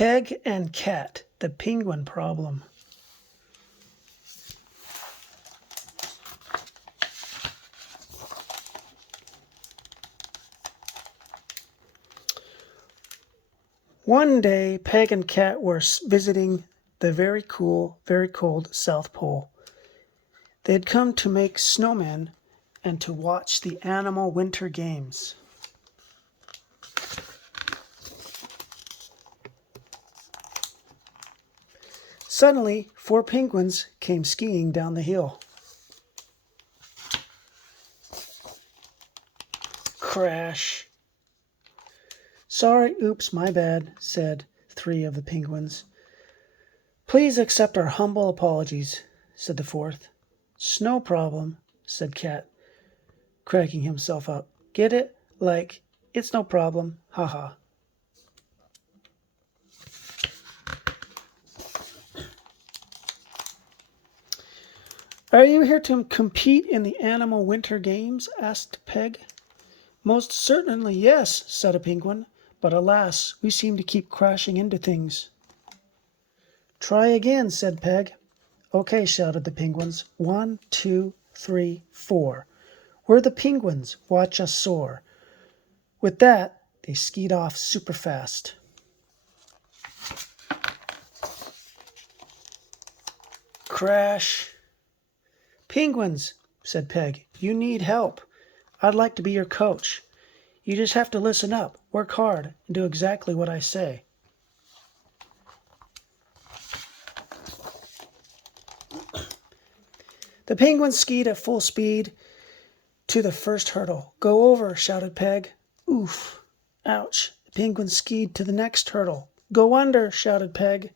Peg and Cat, the penguin problem. One day, Peg and Cat were visiting the very cool, very cold South Pole. They had come to make snowmen and to watch the animal winter games. Suddenly, 4 penguins came skiing down the hill. Crash. Sorry, oops, my bad, said 3 of the penguins. Please accept our humble apologies, said the 4th. Snow problem, said Cat, cracking himself up. Get it? Like, it's no problem, haha. Are you here to compete in the animal winter games? Asked Peg. Most certainly yes, said a penguin, but alas, we seem to keep crashing into things. Try again, said Peg. Okay, shouted the penguins. 1, 2, 3, 4. We're the penguins, watch us soar. With that, they skied off super fast. Crash. Penguins, said Peg, you need help. I'd like to be your coach. You just have to listen up, work hard, and do exactly what I say. The penguins skied at full speed to the first hurdle. Go over, shouted Peg. Oof. Ouch. The penguins skied to the next hurdle. Go under, shouted Peg.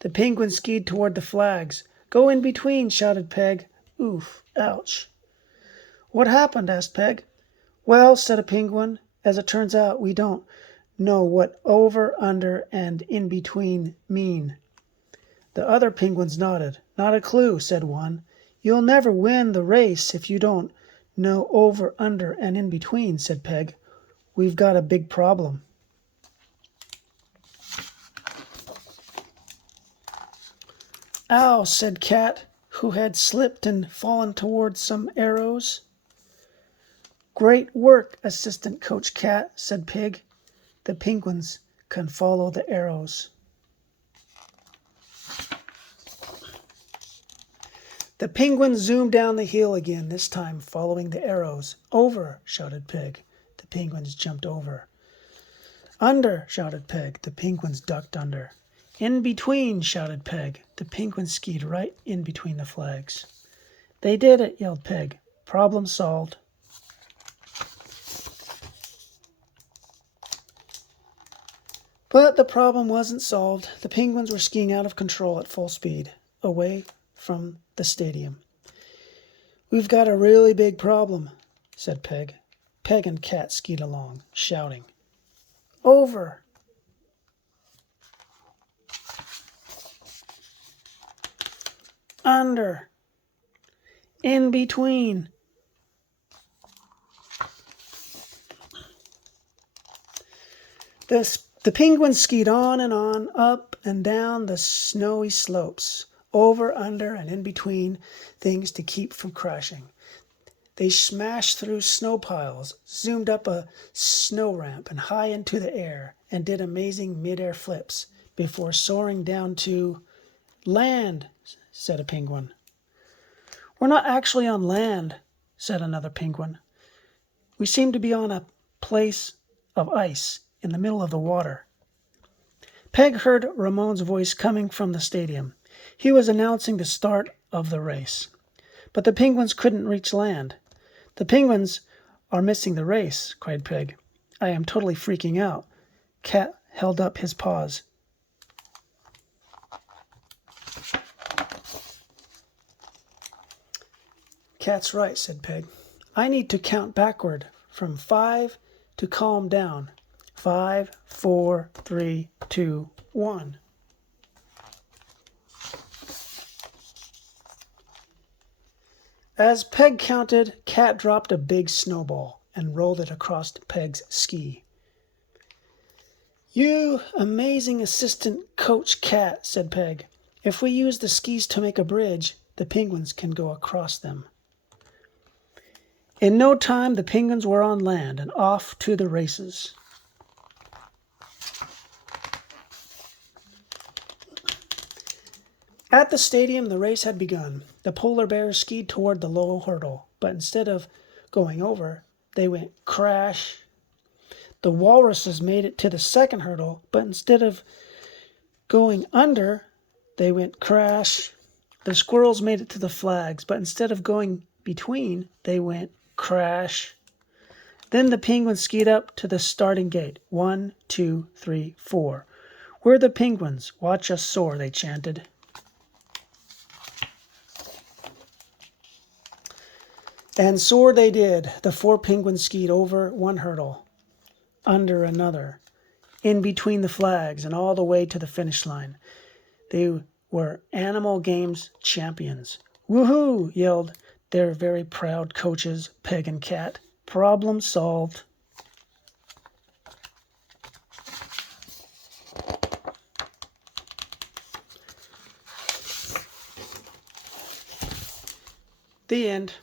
The penguins skied toward the flags. Go in between, shouted Peg. Oof. Ouch. What happened? Asked Peg. Well, said a penguin, as it turns out, we don't know what over, under, and in between mean. The other penguins nodded. Not a clue, said one. You'll never win the race if you don't know over, under, and in between, said Peg. We've got a big problem. Ow, said Cat, who had slipped and fallen towards some arrows. Great work, Assistant Coach Cat, said Pig. The penguins can follow the arrows. The penguins zoomed down the hill again, this time following the arrows. Over, shouted Pig. The penguins jumped over. Under, shouted Peg. The penguins ducked under. In between, shouted Peg. The penguins skied right in between the flags. They did it, yelled Peg. Problem solved. But the problem wasn't solved. The penguins were skiing out of control at full speed, away from the stadium. We've got a really big problem, said Peg. Peg and Cat skied along, shouting. Over. Under. In between. The penguins skied on and on, up and down the snowy slopes, over, under, and in between things to keep from crashing. They smashed through snow piles, zoomed up a snow ramp and high into the air, and did amazing mid-air flips before soaring down to land, said a penguin. We're not actually on land, said another penguin. We seem to be on a place of ice in the middle of the water. Peg heard Ramon's voice coming from the stadium. He was announcing the start of the race. But the penguins couldn't reach land. The penguins are missing the race, cried Peg. I am totally freaking out. Cat held up his paws. Cat's right, said Peg. I need to count backward from 5 to calm down. 5, 4, 3, 2, 1. As Peg counted, Cat dropped a big snowball and rolled it across Peg's ski. "You amazing assistant Coach Cat," said Peg. "If we use the skis to make a bridge, the penguins can go across them." In no time, the penguins were on land and off to the races. At the stadium, the race had begun. The polar bears skied toward the low hurdle, but instead of going over, they went crash. The walruses made it to the second hurdle, but instead of going under, they went crash. The squirrels made it to the flags, but instead of going between, they went crash. Then the penguins skied up to the starting gate. 1, 2, 3, 4. "We're the penguins. Watch us soar," they chanted. And soar they did. The 4 penguins skied over one hurdle, under another, in between the flags, and all the way to the finish line. They were Animal Games champions. "Woohoo!" yelled their very proud coaches, Peg and Cat. Problem solved. The end.